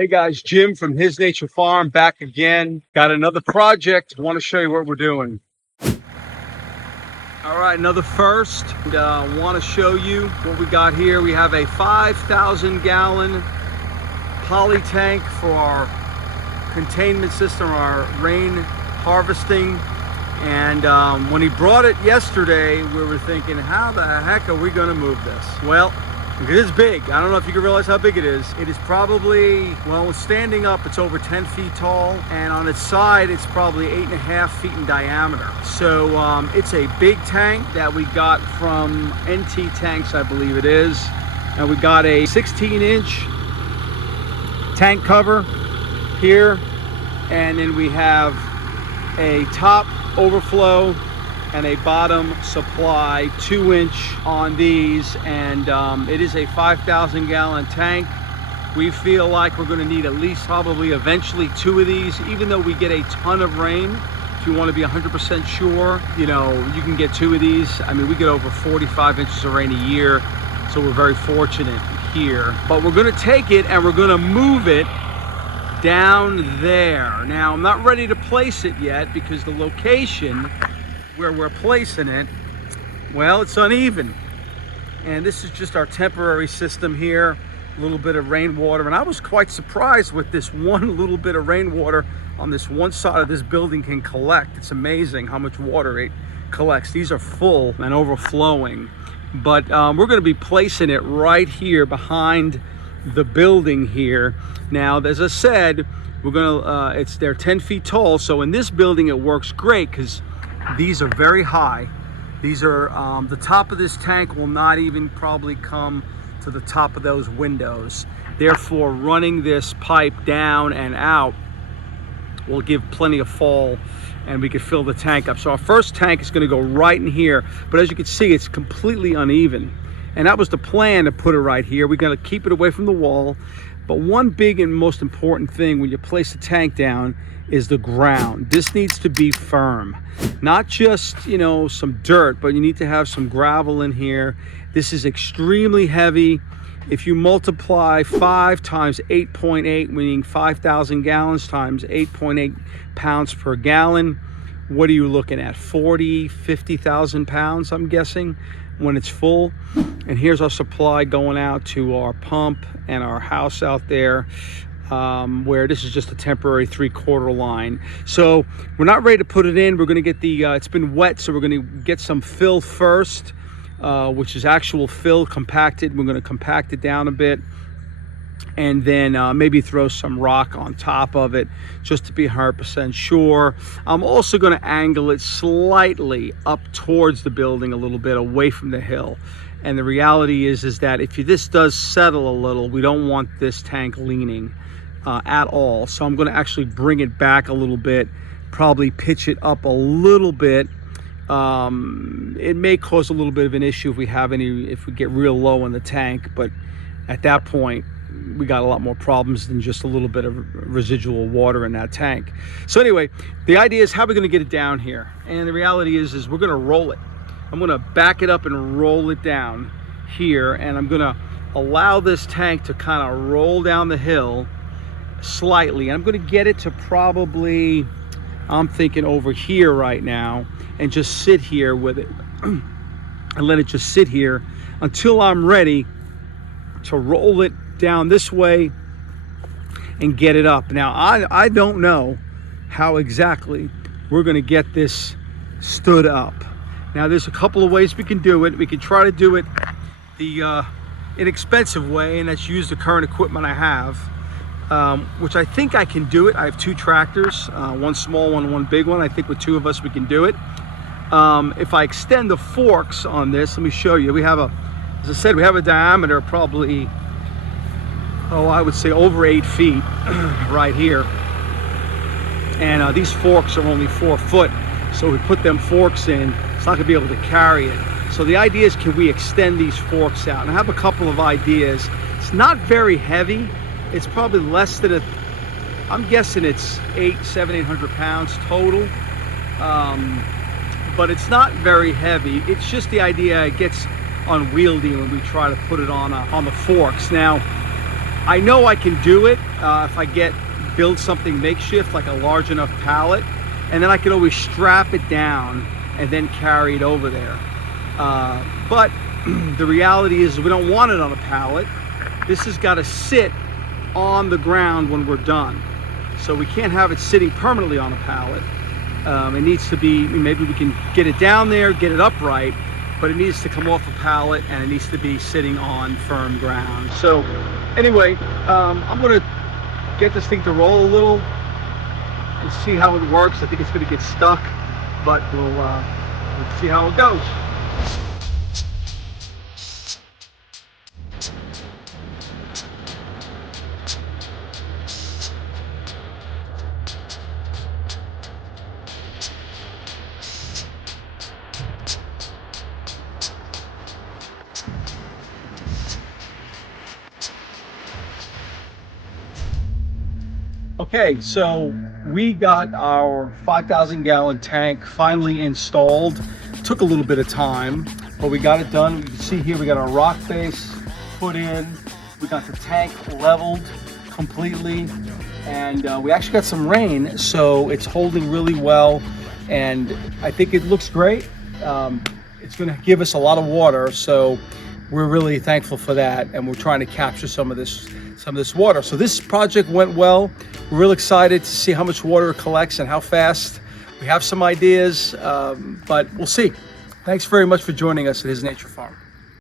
Hey guys, Jim from His Nature Farm back again. Got another project. I want to show you what we're doing. All right, another first. Want to show you what we got here. We have a 5,000 gallon poly tank for our containment system, our rain harvesting. And when he brought it yesterday, we were thinking, how the heck are we going to move this? Well, it is big. I don't know if you can realize how big it is. It is probably, well, standing up, it's over 10 feet tall, and on its side, it's probably 8.5 feet in diameter. So it's a big tank that we got from NT Tanks, I believe it is. And we got a 16-inch tank cover here, and then we have a top overflow and a bottom supply 2-inch on these, and it is a 5,000 gallon tank. We feel like we're going to need at least probably eventually 2 of these, even though we get a ton of rain. If you want to be 100% sure, you know, you can get 2 of these. I mean, we get over 45 inches of rain a year, so we're very fortunate here. But we're going to take it and we're going to move it down there. Now, I'm not ready to place it yet because the location where we're placing it, well, it's uneven. And this is just our temporary system here, a little bit of rainwater. And I was quite surprised with this one little bit of rainwater on this one side of this building can collect. It's amazing how much water it collects. These are full and overflowing. But we're going to be placing it right here behind the building here. Now, as I said, we're gonna they're 10 feet tall, so in this building it works great because these are very high. These are the top of this tank will not even probably come to the top of those windows. Therefore, running this pipe down and out will give plenty of fall, and we could fill the tank up. So our first tank is going to go right in here, but as you can see, it's completely uneven. And that was the plan, to put it right here. We're going to keep it away from the wall. But one big and most important thing when you place the tank down is the ground. This needs to be firm. Not just, you know, some dirt, but you need to have some gravel in here. This is extremely heavy. If you multiply 5 times 8.8, meaning 5,000 gallons times 8.8 pounds per gallon, what are you looking at? 40, 50,000 pounds, I'm guessing, when it's full. And here's our supply going out to our pump and our house out there, where this is just a temporary 3/4 line. So we're not ready to put it in. We're going to get the it's been wet, so we're going to get some fill first, which is actual fill compacted. We're going to compact it down a bit, and then maybe throw some rock on top of it just to be 100% sure. I'm also going to angle it slightly up towards the building a little bit, away from the hill. And the reality is that if this does settle a little, we don't want this tank leaning at all. So I'm going to actually bring it back a little bit, probably pitch it up a little bit. It may cause a little bit of an issue if we get real low in the tank, but at that point, we got a lot more problems than just a little bit of residual water in that tank. So anyway, the idea is how we're going to get it down here. And the reality is we're going to roll it. I'm going to back it up and roll it down here. And I'm going to allow this tank to kind of roll down the hill slightly. And I'm going to get it to probably, I'm thinking over here right now, and just sit here with it. And let it just sit here until I'm ready to roll it down this way and get it up. Now, I don't know how exactly we're going to get this stood up. Now, there's a couple of ways we can do it. We can try to do it the inexpensive way, and that's use the current equipment I have, which I think I can do it. I have 2 tractors, one small one, one big one. I think with 2 of us we can do it. If I extend the forks on this, let me show you. We have as I said, we have a diameter probably, I would say over 8 feet right here. And these forks are only 4 foot. So we put them forks in, it's not gonna be able to carry it. So the idea is, can we extend these forks out? And I have a couple of ideas. It's not very heavy. It's probably less than I'm guessing it's 700-800 pounds total. But it's not very heavy. It's just the idea it gets unwieldy when we try to put it on the forks. Now, I know I can do it. if I build something makeshift, like a large enough pallet, and then I can always strap it down and then carry it over there. But the reality is we don't want it on a pallet. This has got to sit on the ground when we're done. So we can't have it sitting permanently on a pallet. It needs to be, maybe we can get it down there, get it upright, but it needs to come off a pallet and it needs to be sitting on firm ground. So anyway, I'm gonna get this thing to roll a little and see how it works. I think it's gonna get stuck, but we'll see how it goes. Okay, so we got our 5,000 gallon tank finally installed. Took a little bit of time, but we got it done. You can see here we got our rock base put in. We got the tank leveled completely, and we actually got some rain, so it's holding really well, and I think it looks great. It's going to give us a lot of water, so we're really thankful for that, and we're trying to capture some of this water. So this project went well. We're real excited to see how much water it collects and how fast. We have some ideas, but we'll see. Thanks very much for joining us at His Nature Farm.